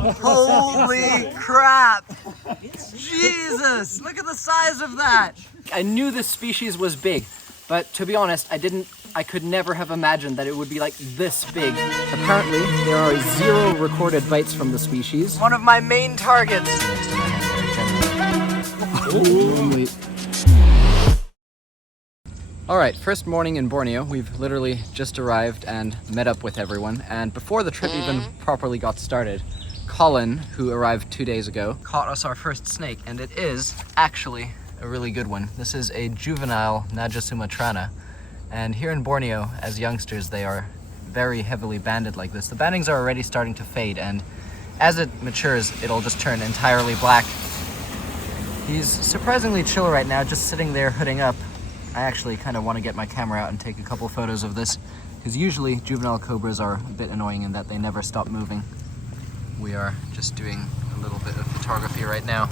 Holy crap! Jesus! Look at the size of that! I knew this species was big, but to be honest, I could never have imagined that it would be like this big. Apparently, there are 0 recorded bites from the species. One of my main targets! Alright, first morning in Borneo. We've literally just arrived and met up with everyone, and before the trip even properly got started, Colin, who arrived 2 days ago, caught us our first snake, and it is actually a really good one. This is a juvenile Naja sumatrana, and here in Borneo, as youngsters, they are very heavily banded like this. The bandings are already starting to fade, and as it matures, it'll just turn entirely black. He's surprisingly chill right now, just sitting there hooding up. I actually kind of want to get my camera out and take a couple photos of this, because usually juvenile cobras are a bit annoying in that they never stop moving. We are just doing a little bit of photography right now,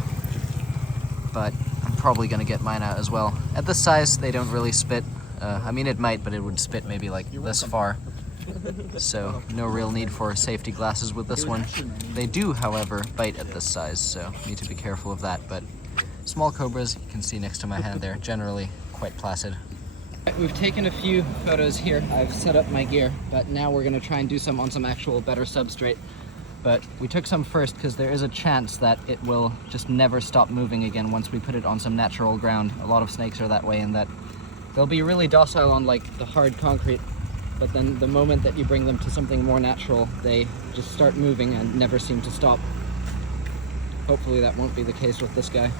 but I'm probably going to get mine out as well. At this size, they don't really spit. I mean, it might, but it would spit maybe like this far. So no real need for safety glasses with this one. They do, however, bite at this size, so need to be careful of that. But small cobras, you can see next to my hand there, generally quite placid. We've taken a few photos here. I've set up my gear, but now we're going to try and do some on some actual better substrate. But we took some first because there is a chance that it will just never stop moving again once we put it on some natural ground. A lot of snakes are that way, in that they'll be really docile on like the hard concrete, but then the moment that you bring them to something more natural, they just start moving and never seem to stop. Hopefully that won't be the case with this guy.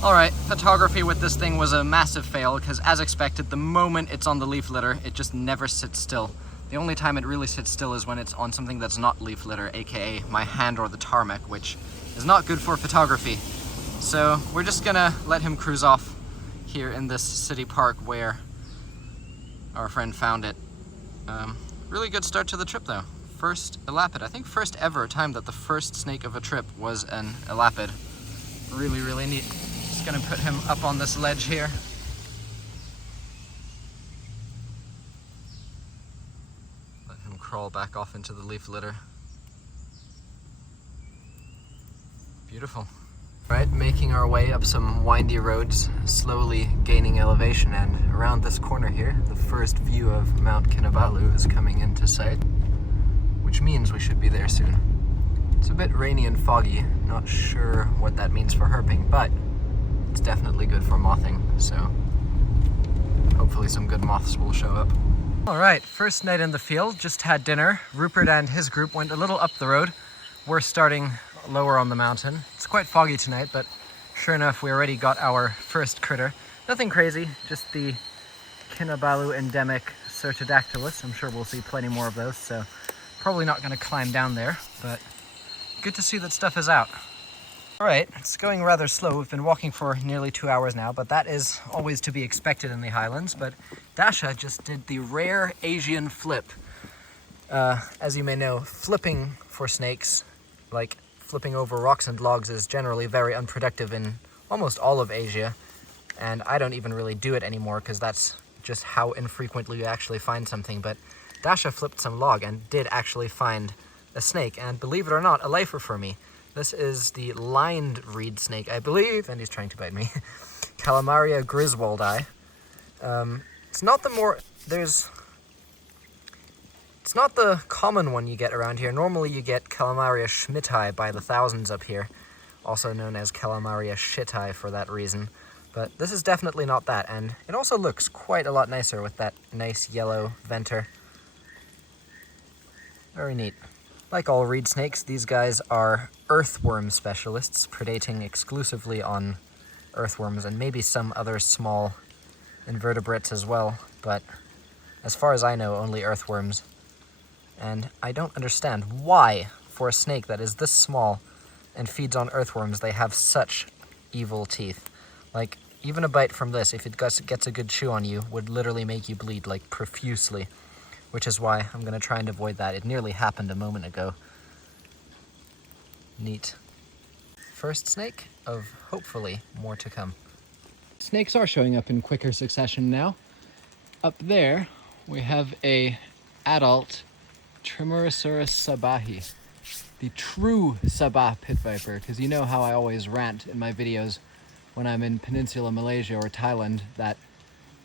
Alright, photography with this thing was a massive fail because, as expected, the moment it's on the leaf litter, it just never sits still. The only time it really sits still is when it's on something that's not leaf litter, aka my hand or the tarmac, which is not good for photography. So we're just gonna let him cruise off here in this city park where our friend found it. Really good start to the trip though. First elapid. I think first ever time that the first snake of a trip was an elapid. Really, really neat. Just gonna put him up on this ledge here. Let him crawl back off into the leaf litter. Beautiful. Right, making our way up some windy roads, slowly gaining elevation, and around this corner here, the first view of Mount Kinabalu is coming into sight, which means we should be there soon. It's a bit rainy and foggy, not sure what that means for herping, but it's definitely good for mothing, so hopefully some good moths will show up. Alright, first night in the field, just had dinner. Rupert and his group went a little up the road. We're starting lower on the mountain. It's quite foggy tonight, but sure enough, we already got our first critter. Nothing crazy, just the Kinabalu endemic Certodactylus. I'm sure we'll see plenty more of those, so probably not going to climb down there, but good to see that stuff is out. Alright, it's going rather slow. We've been walking for nearly 2 hours now, but that is always to be expected in the Highlands. But Dasha just did the rare Asian flip. As you may know, flipping for snakes, like flipping over rocks and logs, is generally very unproductive in almost all of Asia. And I don't even really do it anymore because that's just how infrequently you actually find something. But Dasha flipped some log and did actually find a snake, and believe it or not, a lifer for me. This is the lined reed snake, I believe, and he's trying to bite me. Calamaria griswoldi. It's not the common one you get around here. Normally you get Calamaria schmidti by the thousands up here, also known as Calamaria shittai for that reason. But this is definitely not that, and it also looks quite a lot nicer with that nice yellow venter. Very neat. Like all reed snakes, these guys are earthworm specialists, predating exclusively on earthworms and maybe some other small invertebrates as well, but as far as I know, only earthworms. And I don't understand why, for a snake that is this small and feeds on earthworms, they have such evil teeth. Like, even a bite from this, if it gets a good chew on you, would literally make you bleed, like, profusely. Which is why I'm going to try and avoid that. It nearly happened a moment ago. Neat. First snake of hopefully more to come. Snakes are showing up in quicker succession now. Up there, we have a adult Trimerosaurus sabahi. the true Sabah pit viper, because you know how I always rant in my videos when I'm in Peninsula Malaysia or Thailand that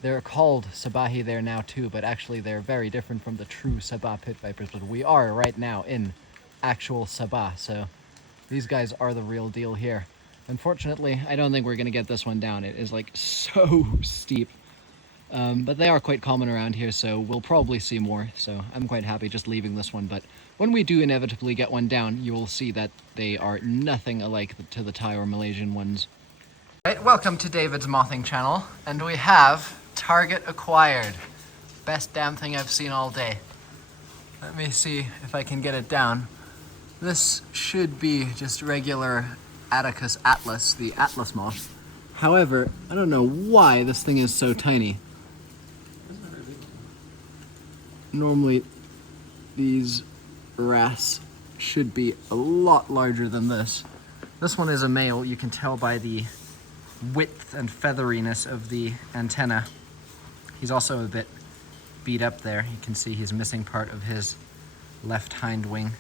they're called Sabahi there now too, but actually they're very different from the true Sabah pit vipers. But we are right now in actual Sabah, so these guys are the real deal here. Unfortunately, I don't think we're gonna get this one down. It is like so steep. But they are quite common around here, so we'll probably see more. So I'm quite happy just leaving this one. But when we do inevitably get one down, you will see that they are nothing alike to the Thai or Malaysian ones. Right, welcome to David's Mothing channel, and we have target acquired. Best damn thing I've seen all day. Let me see if I can get it down. This should be just regular Attacus atlas, the atlas moth. However, I don't know why this thing is so tiny. Normally these wrasse should be a lot larger than this. This one is a male. You can tell by the width and featheriness of the antenna. He's also a bit beat up there. You can see he's missing part of his left hind wing,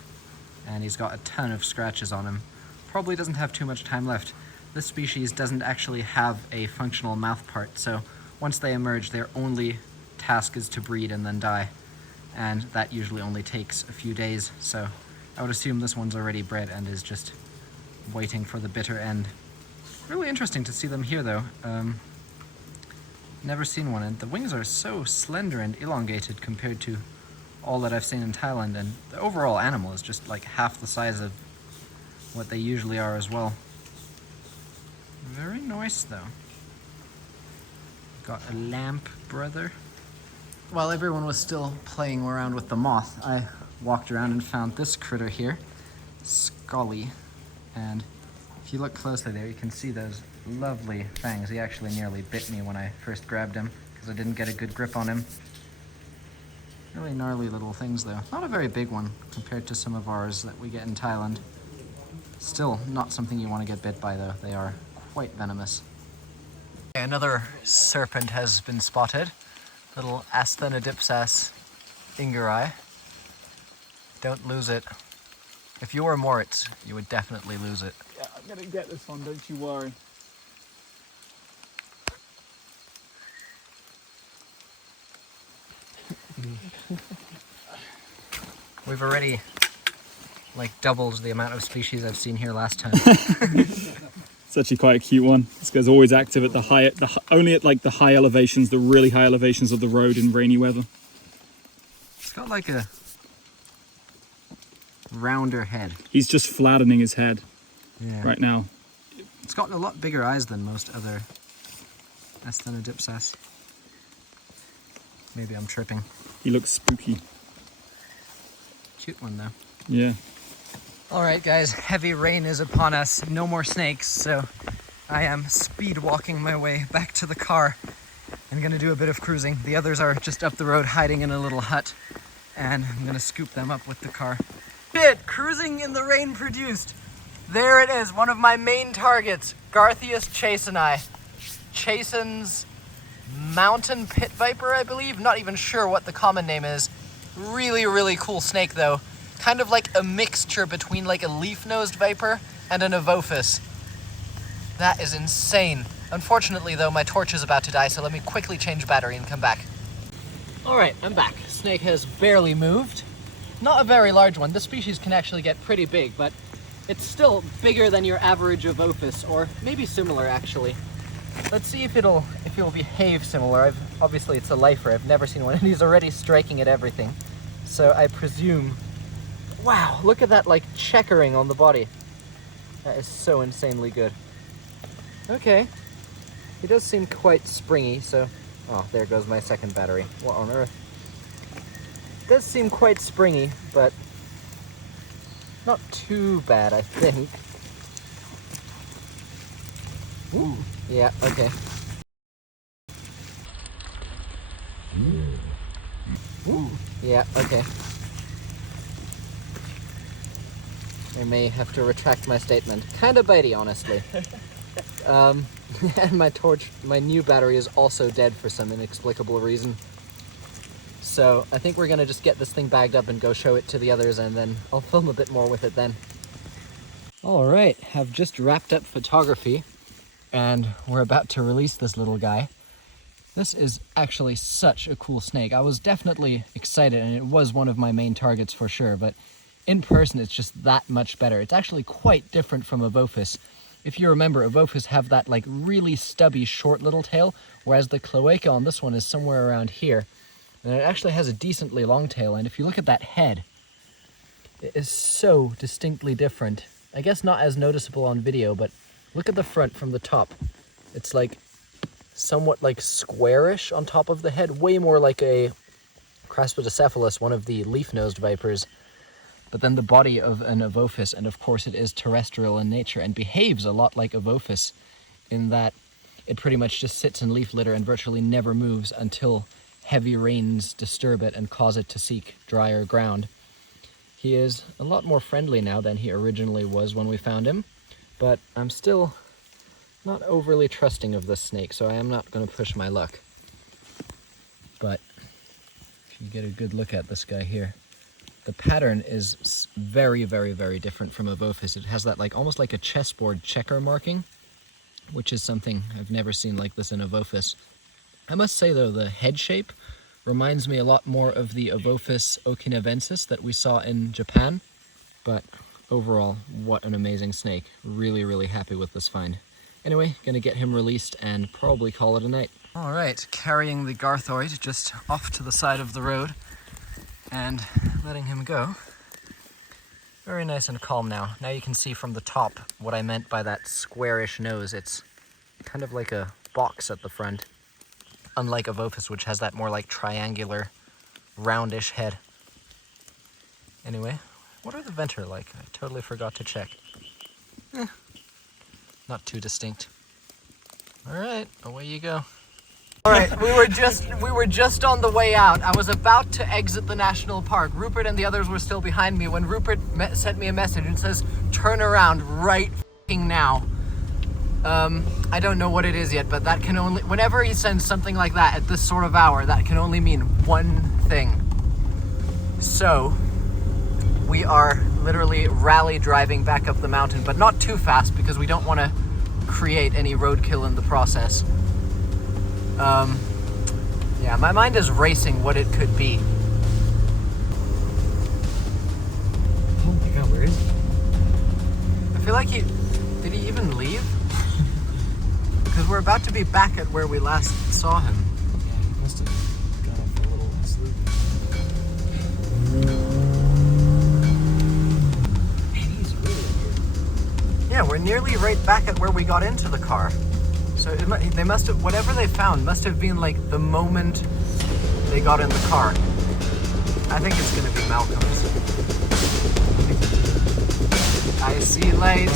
and he's got a ton of scratches on him. Probably doesn't have too much time left. This species doesn't actually have a functional mouth part, so once they emerge, their only task is to breed and then die. And that usually only takes a few days, so I would assume this one's already bred and is just waiting for the bitter end. Really interesting to see them here though. Never seen one, and the wings are so slender and elongated compared to all that I've seen in Thailand, and the overall animal is just like half the size of what they usually are as well. Very nice though. Got a lamp brother. While everyone was still playing around with the moth, I walked around and found this critter here, Scully. And if you look closely there, you can see those lovely fangs. He actually nearly bit me when I first grabbed him because I didn't get a good grip on him. Really gnarly little things though. Not a very big one compared to some of ours that we get in Thailand. Still not something you want to get bit by though. They are quite venomous. Okay, another serpent has been spotted. Little Asthenodipsas ingeri. Don't lose it. If you were Moritz, you would definitely lose it. Yeah, I'm gonna get this one, don't you worry. We've already like doubled the amount of species I've seen here last time. It's actually quite a cute one. This guy's always active at only at like the high elevations, the really high elevations of the road in rainy weather. It's got like a rounder head. He's just flattening his head right now. It's got a lot bigger eyes than most other Asthenodipsas. Maybe I'm tripping. He looks spooky. Cute one though. Yeah. Alright guys, heavy rain is upon us. No more snakes, so I am speed walking my way back to the car. I'm gonna do a bit of cruising. The others are just up the road hiding in a little hut, and I'm gonna scoop them up with the car. Cruising in the rain produced. There it is, one of my main targets, Garthias chaseni. Chasen's mountain pit viper, I believe. Not even sure what the common name is. Really, really cool snake though. Kind of like a mixture between like a leaf-nosed viper and an Avophis. That is insane. Unfortunately though, my torch is about to die, so let me quickly change battery and come back. Alright, I'm back. Snake has barely moved. Not a very large one. This species can actually get pretty big, but it's still bigger than your average Avophis, or maybe similar actually. Let's see if it'll behave similar. Obviously it's a lifer. I've never seen one, and he's already striking at everything. So I presume... Wow, look at that like checkering on the body. That is so insanely good. Okay. He does seem quite springy, so... Oh, there goes my second battery. What on earth? Does seem quite springy, but not too bad, I think. Ooh. Yeah, okay. Ooh. Yeah, okay. I may have to retract my statement. Kinda bitey, honestly. And my new battery is also dead for some inexplicable reason. So I think we're gonna just get this thing bagged up and go show it to the others, and then I'll film a bit more with it then. All right, have just wrapped up photography and we're about to release this little guy. This is actually such a cool snake. I was definitely excited and it was one of my main targets for sure, but in person it's just that much better. It's actually quite different from Evophus. If you remember, Evophus have that like really stubby short little tail, whereas the cloaca on this one is somewhere around here. And it actually has a decently long tail, and if you look at that head, it is so distinctly different. I guess not as noticeable on video, but look at the front from the top. It's like somewhat like squarish on top of the head, way more like a Craspedocephalus, one of the leaf-nosed vipers. But then the body of an Evophus, and of course it is terrestrial in nature and behaves a lot like Evophus in that it pretty much just sits in leaf litter and virtually never moves until heavy rains disturb it and cause it to seek drier ground. He is a lot more friendly now than he originally was when we found him, but I'm still not overly trusting of this snake, so I am not going to push my luck. But if you get a good look at this guy here, the pattern is very, very, very different from Evophus. It has that like almost like a chessboard checker marking, which is something I've never seen like this in Evophus. I must say though, the head shape reminds me a lot more of the Evophus okinavensis that we saw in Japan. But overall, what an amazing snake. Really, really happy with this find. Anyway, gonna get him released and probably call it a night. All right, carrying the Garthoid just off to the side of the road and letting him go. Very nice and calm now. Now you can see from the top what I meant by that squarish nose. It's kind of like a box at the front. Unlike Evophus, which has that more like triangular, roundish head. Anyway, what are the venter like? I totally forgot to check. Not too distinct. All right, away you go. All right, we were just on the way out. I was about to exit the national park. Rupert and the others were still behind me when Rupert sent me a message and says, "Turn around right f***ing now." I don't know what it is yet, but that can only, whenever he sends something like that at this sort of hour, that can only mean one thing. So, we are literally rally driving back up the mountain, but not too fast because we don't want to create any roadkill in the process. Yeah, my mind is racing what it could be. Oh my god, where is he? I feel like did he even leave? Because we're about to be back at where we last saw him. Yeah, he must have got off a little sleep. Man, he's really here. Yeah, we're nearly right back at where we got into the car. So they must have, whatever they found must have been like the moment they got in the car. I think it's gonna be Malcom's. I see light.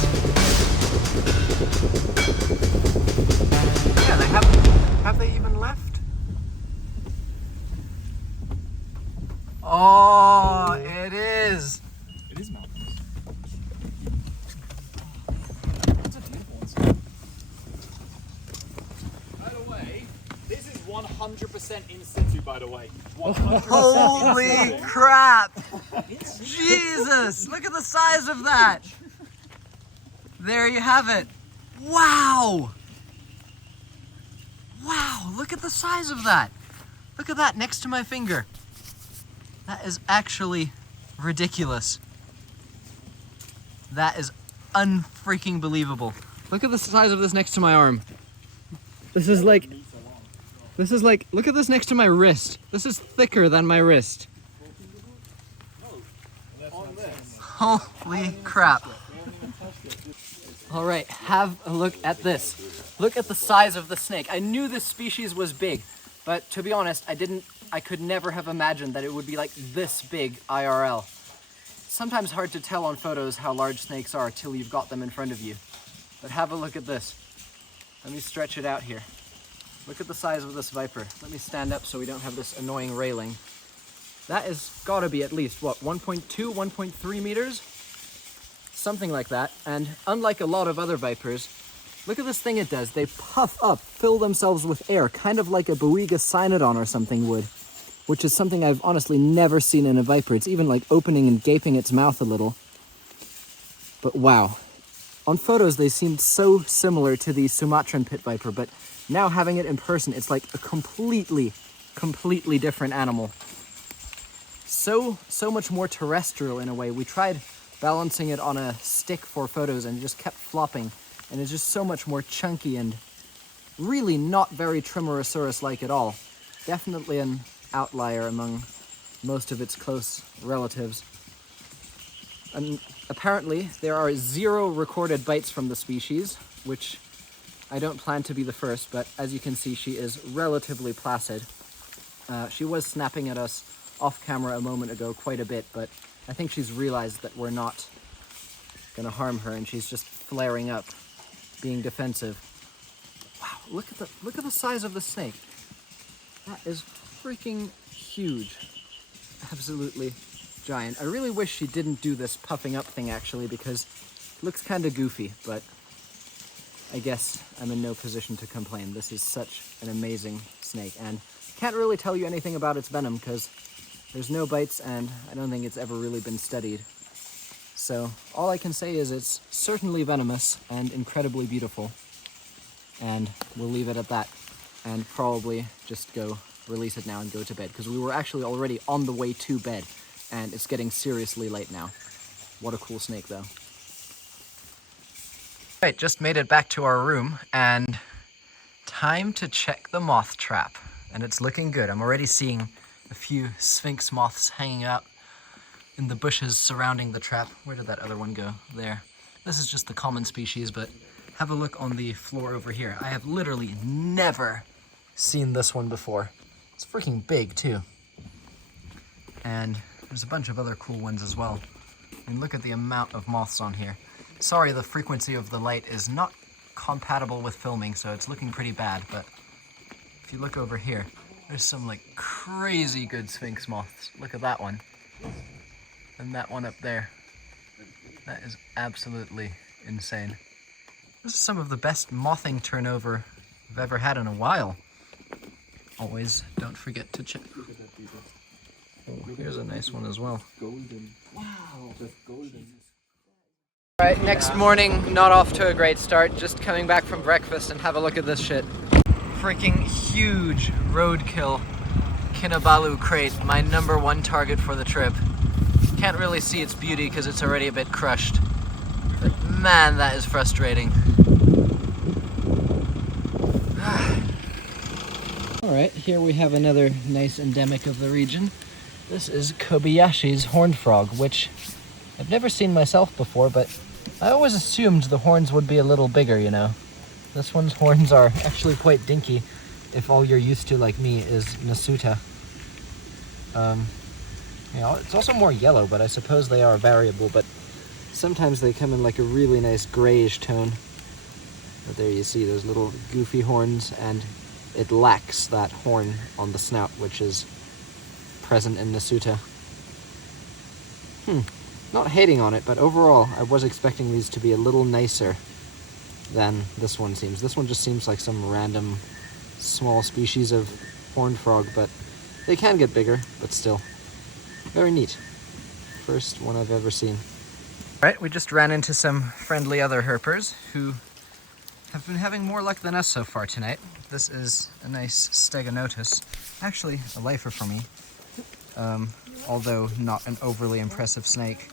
Yeah, they have they even left? Oh, it is. It is Malcolm's. That's a beautiful one. By the way, this is 100% in situ, by the way. 100% Holy crap! Jesus! Look at the size of that! There you have it. Wow! Wow, look at the size of that. Look at that next to my finger. That is actually ridiculous. That is unfreaking believable. Look at the size of this next to my arm. This is like, look at this next to my wrist. This is thicker than my wrist. Holy crap. All right, have a look at this. Look at the size of the snake. I knew this species was big, but to be honest, I could never have imagined that it would be like this big IRL. Sometimes hard to tell on photos how large snakes are till you've got them in front of you. But have a look at this. Let me stretch it out here. Look at the size of this viper. Let me stand up so we don't have this annoying railing. That has got to be at least, what, 1.2, 1.3 meters? Something like that. And unlike a lot of other vipers, look at this thing it does. They puff up, fill themselves with air, kind of like a Boiga cynodon or something would, which is something I've honestly never seen in a viper. It's even like opening and gaping its mouth a little. But wow, On photos, they seemed so similar to the Sumatran pit viper, but now having it in person, it's like a completely different animal. So much more terrestrial in a way. We tried balancing it on a stick for photos and it just kept flopping, and it's just so much more chunky and really not very Trimerosaurus-like at all. Definitely an outlier among most of its close relatives. And apparently there are 0 recorded bites from the species, which I don't plan to be the first, but as you can see, she is relatively placid. She was snapping at us off camera a moment ago quite a bit, but I think she's realized that we're not gonna harm her and she's just flaring up, being defensive. Wow, look at the size of the snake. That is freaking huge. Absolutely giant. I really wish she didn't do this puffing up thing actually, because it looks kind of goofy, but I guess I'm in no position to complain. This is such an amazing snake, and can't really tell you anything about its venom because there's no bites and I don't think it's ever really been studied. So all I can say is it's certainly venomous and incredibly beautiful, and we'll leave it at that and probably just go release it now and go to bed, because we were actually already on the way to bed and it's getting seriously late now. What a cool snake though. Right, just made it back to our room and time to check the moth trap, and it's looking good. I'm already seeing a few sphinx moths hanging out in the bushes surrounding the trap. Where did that other one go? There. This is just the common species, but have a look on the floor over here. I have literally never seen this one before. It's freaking big too. And there's a bunch of other cool ones as well. And look at the amount of moths on here. Sorry, the frequency of the light is not compatible with filming, so it's looking pretty bad, but if you look over here, there's some like crazy good sphinx moths. Look at that one. And that one up there. That is absolutely insane. This is some of the best mothing turnover I've ever had in a while. Always don't forget to check. Oh, here's a nice one as well. Golden. Wow, that's golden. Alright, next morning, not off to a great start, just coming back from breakfast, and have a look at this shit. Freaking huge roadkill Kinabalu crate, my #1 target for the trip. Can't really see its beauty because it's already a bit crushed, but man, that is frustrating. Alright, here we have another nice endemic of the region. This is Kobayashi's horned frog, which I've never seen myself before, but I always assumed the horns would be a little bigger, you know. This one's horns are actually quite dinky, if all you're used to, like me, is Nasuta. You know, it's also more yellow, but I suppose they are variable, but sometimes they come in like a really nice grayish tone. But there you see those little goofy horns, and it lacks that horn on the snout, which is present in Nasuta. Not hating on it, but overall I was expecting these to be a little nicer than this one seems. This one just seems like some random small species of horned frog, but they can get bigger, but still. Very neat. First one I've ever seen. Right, we just ran into some friendly other herpers who have been having more luck than us so far tonight. This is a nice Stegonotus. Actually, a lifer for me. Although not an overly impressive snake.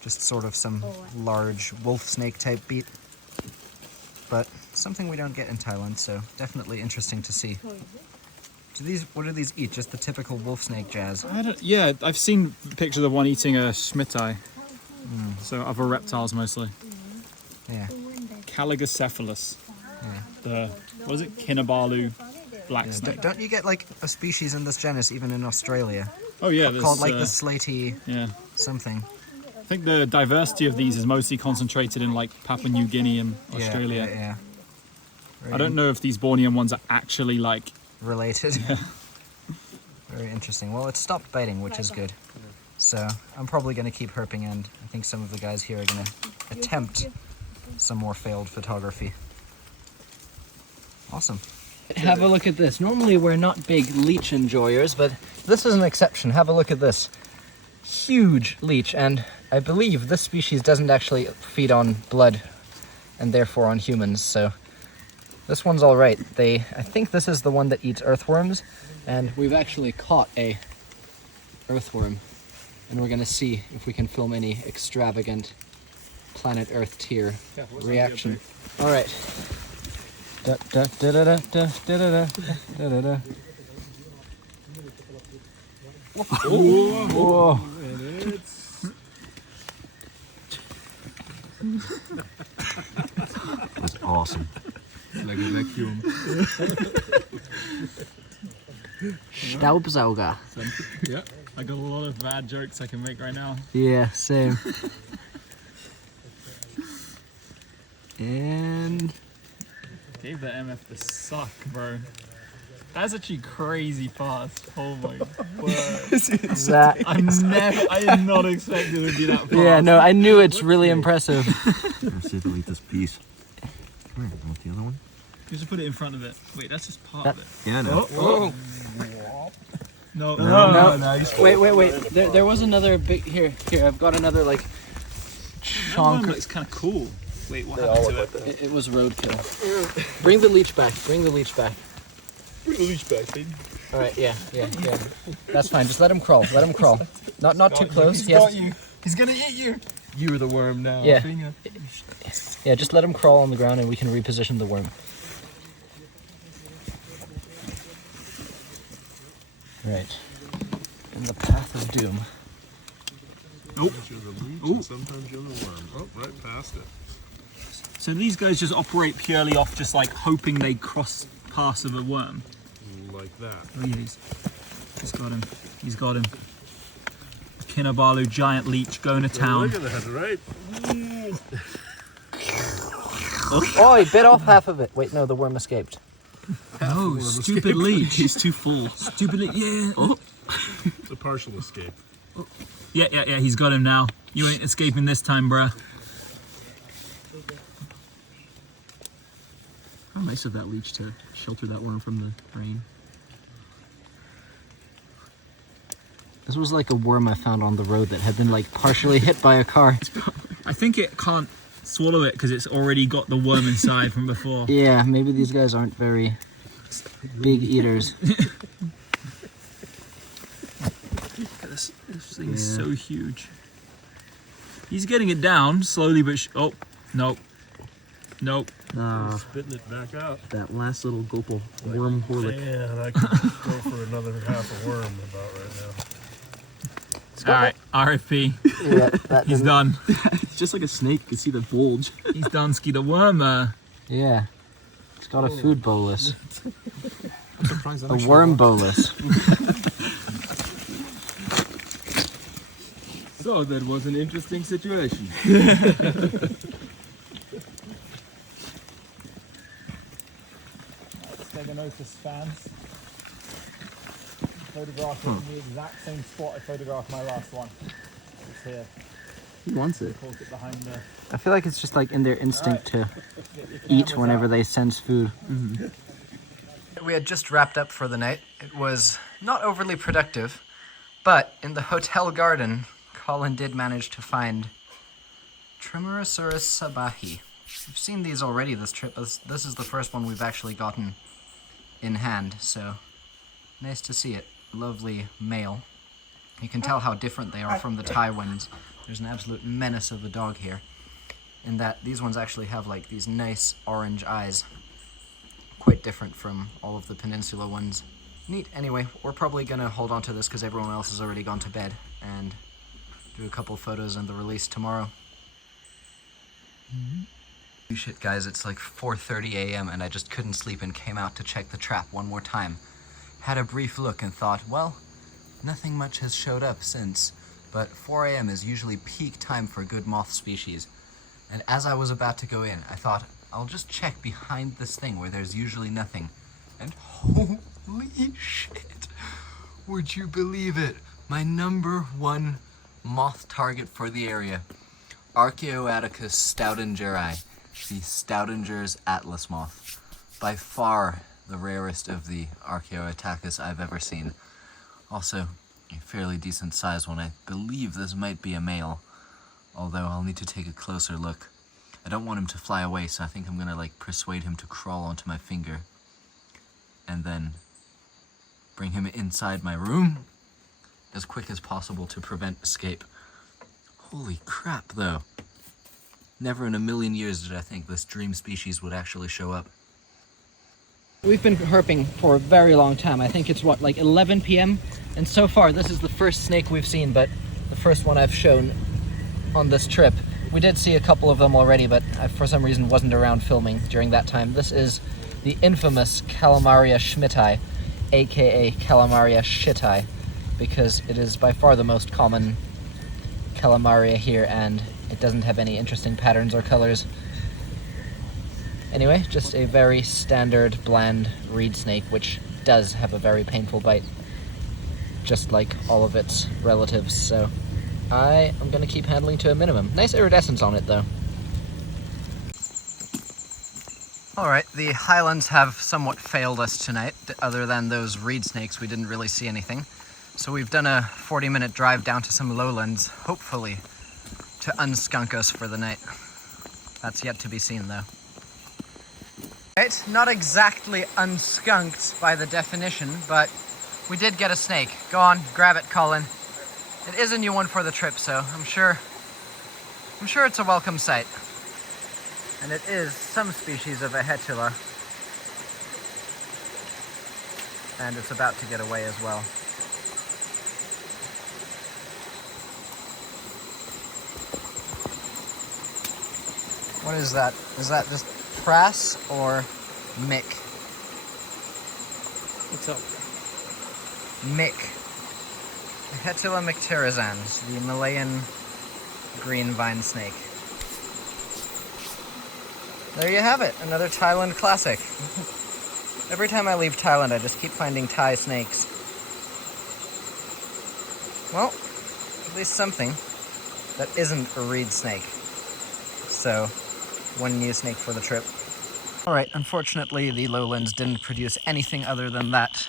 Just sort of some large wolf snake type beat. But something we don't get in Thailand, so definitely interesting to see. What do these eat? Just the typical wolf snake jazz? Yeah, I've seen pictures of one eating a schmittai. So other reptiles mostly. Yeah. Caligocephalus. Yeah. What is it? Kinabalu black Yeah. snake. Don't you get like a species in this genus even in Australia? Oh yeah, Called like the slaty something. I think the diversity of these is mostly concentrated in like Papua New Guinea and Australia. Yeah. I don't know if these Bornean ones are actually like related. Very interesting. Well, it stopped biting, which is good. So I'm probably going to keep herping, and I think some of the guys here are going to attempt some more failed photography. Awesome. Have a look at this. Normally we're not big leech enjoyers, but this is an exception. Have a look at this. Huge leech, and I believe this species doesn't actually feed on blood and therefore on humans, so this one's all right. I think this is the one that eats earthworms, and we've actually caught a earthworm, and we're gonna see if we can film any extravagant planet Earth tier reaction. All right. Da, da, da, da, da, da, da, da, da, da. Whoa. That's awesome. Like a vacuum. Staubsauger. Yeah, I got a lot of bad jokes I can make right now. Yeah, same. And Gave the MF the suck, bro. That's actually crazy fast. Oh my word. that. I did not expect it to be that fast. Yeah, no, I knew it's really impressive. Let's see, delete this piece. Come here, want the other one? You just put it in front of it. Wait, that's just part of it. Yeah, no. Oh. No. No. Wait. There was another big. Here. I've got another like That one chunk. looks kind of cool. Wait, what happened to it? It was roadkill. Bring the leech back. Bring the leech back, baby. All right. Yeah. That's fine. Just let him crawl. Not too close. He's got you. He's gonna eat you. You're the worm now. Yeah. Yeah. Just let him crawl on the ground, and we can reposition the worm. Right. In the path of doom. Nope. You're the leech, and sometimes you're the worm. Oh, right past it. So these guys just operate purely off just like hoping they cross paths of a worm. Like that. Oh yeah, he's got him. Kinabalu giant leech going to town. Look at that, right? Oh, he bit off half of it. Wait, no, the worm escaped. Oh, stupid leech. He's too full. Stupid leech. Yeah. Oh. It's a partial escape. Yeah. He's got him now. You ain't escaping this time, bruh. How nice of that leech to shelter that worm from the rain. This was like a worm I found on the road that had been like partially hit by a car. I think it can't swallow it because it's already got the worm inside from before. Yeah, maybe these guys aren't very big eaters. This thing is so huge. He's getting it down slowly, but oh, nope. Spitting it back out. That last little gulp of worm horlick. Man, I could go for another half a worm about right now. All right, RFP. Yeah, He's done. It's just like a snake. You can see the bulge. He's done. Ski the worm. Yeah, it's got a food bolus. I'm surprised that A actually worm worked. bolus. So that was an interesting situation. Stegonotus fans. Photographed it in the exact same spot I photographed my last one. It's here. He wants it. Caught it behind the. I feel like it's just like in their instinct to eat whenever they sense food. We had just wrapped up for the night. It was not overly productive, but in the hotel garden, Colin did manage to find Trimerosaurus sabahi. We've seen these already this trip. This is the first one we've actually gotten in hand, so nice to see it. Lovely male. You can tell how different they are from the Thai ones. There's an absolute menace of a dog here, in that these ones actually have like these nice orange eyes. Quite different from all of the peninsula ones. Neat. Anyway, we're probably gonna hold on to this because everyone else has already gone to bed, and do a couple photos and the release tomorrow. Shit guys, it's like 4:30 a.m. and I just couldn't sleep and came out to check the trap one more time. Had a brief look and thought, well, nothing much has showed up since, but 4 a.m. is usually peak time for good moth species. And as I was about to go in, I thought, I'll just check behind this thing where there's usually nothing. And holy shit! Would you believe it? My #1 moth target for the area. Archaeoaticus stoudingeri, the Staudinger's atlas moth. By far the rarest of the Archaeoaticus I've ever seen. Also, a fairly decent sized one. I believe this might be a male, although I'll need to take a closer look. I don't want him to fly away, so I think I'm gonna like persuade him to crawl onto my finger and then bring him inside my room as quick as possible to prevent escape. Holy crap though. Never in a million years did I think this dream species would actually show up. We've been herping for a very long time. I think it's what, like 11 p.m? And so far this is the first snake we've seen, but the first one I've shown on this trip. We did see a couple of them already, but I for some reason wasn't around filming during that time. This is the infamous Calamaria schmidti, aka Calamaria shittai, because it is by far the most common Calamaria here, and it doesn't have any interesting patterns or colors. Anyway, just a very standard, bland reed snake, which does have a very painful bite, just like all of its relatives, so I am going to keep handling to a minimum. Nice iridescence on it, though. Alright, the Highlands have somewhat failed us tonight. Other than those reed snakes, we didn't really see anything. So we've done a 40-minute drive down to some lowlands, hopefully, to unskunk us for the night. That's yet to be seen, though. Right, not exactly unskunked by the definition, but we did get a snake. Go on, grab it, Colin. It is a new one for the trip, so I'm sure it's a welcome sight. And it is some species of a hetula. And it's about to get away as well. What is that? Is that just prass or mick? What's up? Mick. Hetula micterizans, the Malayan green vine snake. There you have it, another Thailand classic. Every time I leave Thailand, I just keep finding Thai snakes. Well, at least something that isn't a reed snake. So, one new snake for the trip. Alright, unfortunately the lowlands didn't produce anything other than that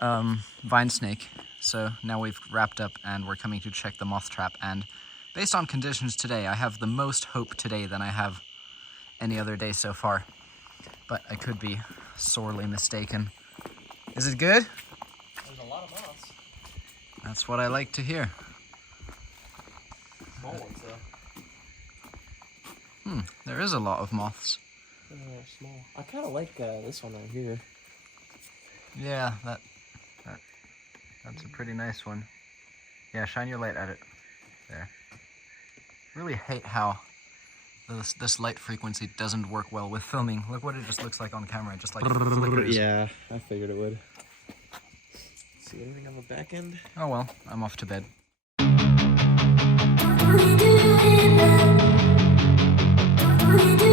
vine snake. So now we've wrapped up and we're coming to check the moth trap, and based on conditions today, I have the most hope today than I have any other day so far. But I could be sorely mistaken. Is it good? There's a lot of moths. That's what I like to hear. Small ones though. There is a lot of moths. They're small. I kind of like this one right here. Yeah, that's a pretty nice one. Yeah, shine your light at it. There. Really hate how this light frequency doesn't work well with filming. Look what it just looks like on camera. It just like flickers. Yeah, I figured it would. See anything on the back end? Oh well, I'm off to bed. We do